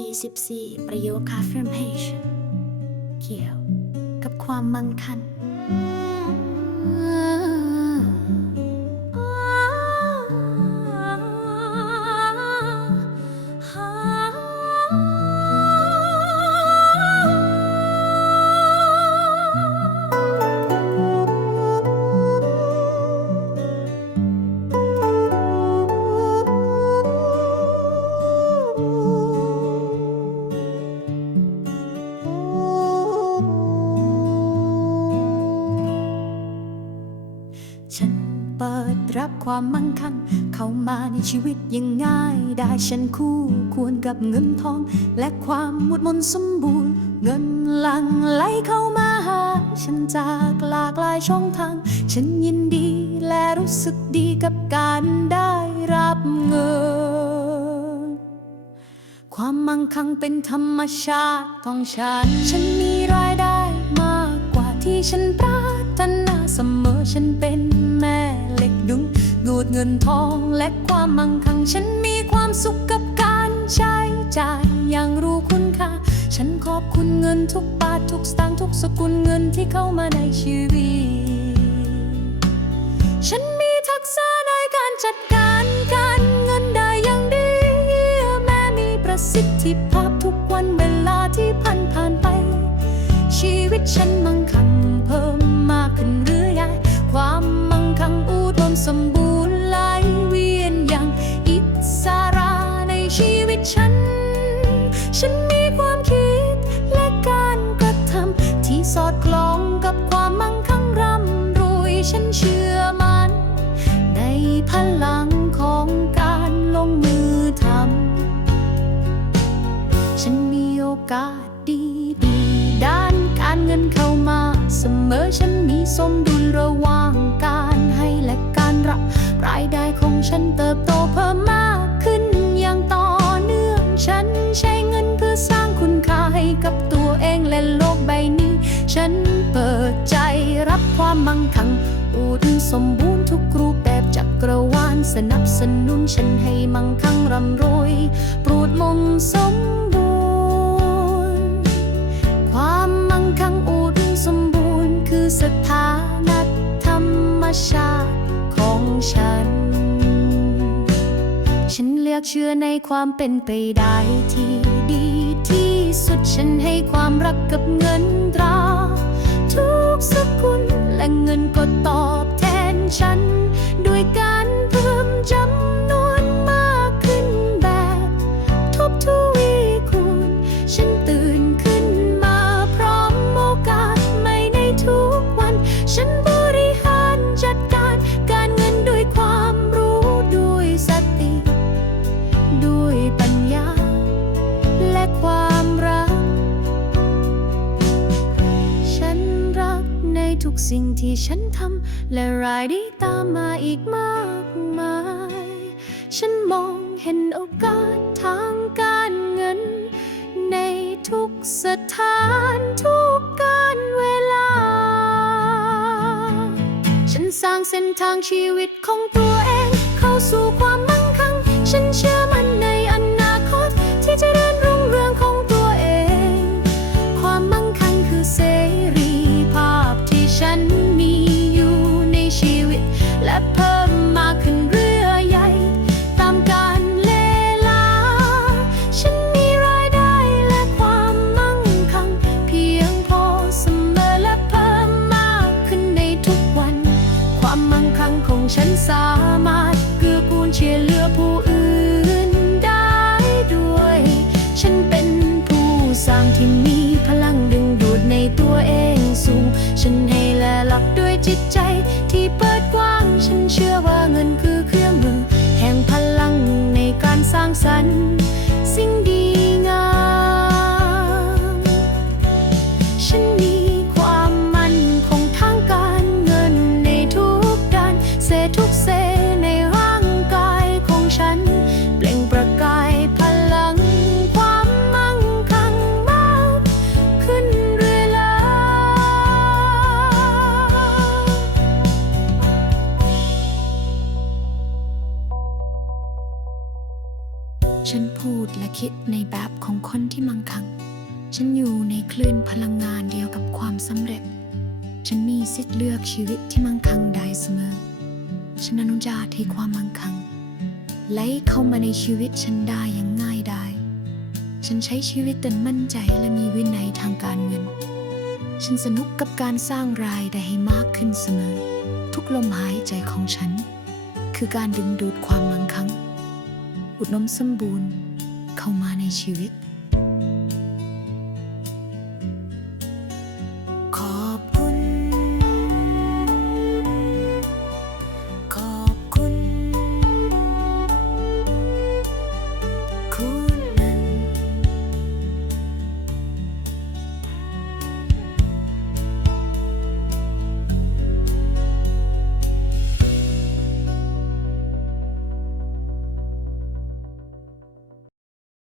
44 ประโยค affirmation เกี่ยวกับความมั่งคั่ง ฉันเปิดรับความมั่งคั่ง เข้ามาในชีวิตยังง่าย ได้ฉันคู่ควรกับเงินทอง และความหมดมนสมบูรณ์ เงินหลั่งไหลเข้ามาหา ฉันจากหลากหลายช่องทาง ฉันยินดีและรู้สึกดีกับการได้รับเงิน ความมั่งคั่งเป็นธรรมชาติของฉัน ฉันมีรายได้มากกว่าที่ฉันปรารถนาเสมอฉันเป็น แม่เหล็กดึง ดูดเงินทองและความมั่งคั่ง ฉันมีความสุขกับการใช้จ่ายอย่างรู้คุณค่า ฉันขอบคุณเงินทุกบาททุกสตางค์ทุกสกุลเงินที่เข้ามาในชีวิต ฉันมีทักษะในการจัดการการเงินได้อย่างดี แม้มีประสิทธิภาพทุกวันเวลาที่ผ่านผ่านไป ชีวิตฉันมั่ง กาสดีดีด้านการเงินเข้ามา เสมอฉันมีสมดุลระหว่างการให้และการรับ รายได้ของฉันเติบโตเพิ่มมากขึ้นอย่างต่อเนื่อง ฉันใช้เงินเพื่อสร้างคุณค่าให้กับตัวเองและโลกใบนี้ ฉันเปิดใจรับความมั่งคั่งอุดมสมบูรณ์ทุกรูปแบบจักรวาลสนับสนุนฉันให้มั่งคั่งร่ำรวย ปรูดมงสมบูรณ สถานะธรรมชาติของฉัน ฉันเลือกเชื่อในความเป็นไปได้ที่ดีที่สุดฉันให้ความรักกับเงินตรา ทุกสกุลและเงินก็ตอบแทนฉันด้วยการ ทุกสิ่งที่ฉันทำ และรายได้ตามมาอีกมากมาย ฉันมองเห็นโอกาสทางการเงิน ในทุกสถานทุกการเวลา ฉันสร้างเส้นทางชีวิตของตัวเอง เข้าสู่ความ ตและเพิ่มมากขึ้นเรื่อยใหญ่ ตามการเลลา ฉันมีรายได้และความมั่งคั่ง เพียงพอเสมอและเพิ่มมากขึ้นในทุกวัน ความมั่งคั่งของฉันสามารถเกื้อกูลเชียร์เหลือผู้อื่นได้ด้วย ฉันเป็นผู้สร้างที่มีพลังดึงดูดในตัวเองสูง ฉันให้และรับด้วยจิตใจางสรรค์สิ่งดีงาม ฉันมีความมั่นคงทางการเงินในทุกด้านเศษทุกเส พูดและคิดในแบบของคนที่มั่งคั่ง ฉันอยู่ในคลื่นพลังงานเดียวกับความสำเร็จ ฉันมีสิทธิ์เลือกชีวิตที่มั่งคั่งได้เสมอ ฉันอนุญาตให้ความมั่งคั่งไหลเข้ามาในชีวิตฉันได้อย่างง่ายดาย ฉันใช้ชีวิตแต่มั่นใจและมีวินัยทางการเงิน ฉันสนุกกับการสร้างรายได้ให้มากขึ้นเสมอ ทุกลมหายใจของฉัน คือการดึงดูดความมั่งคั่ง อุดมสมบูรณ์ เข้ามาในชีวิต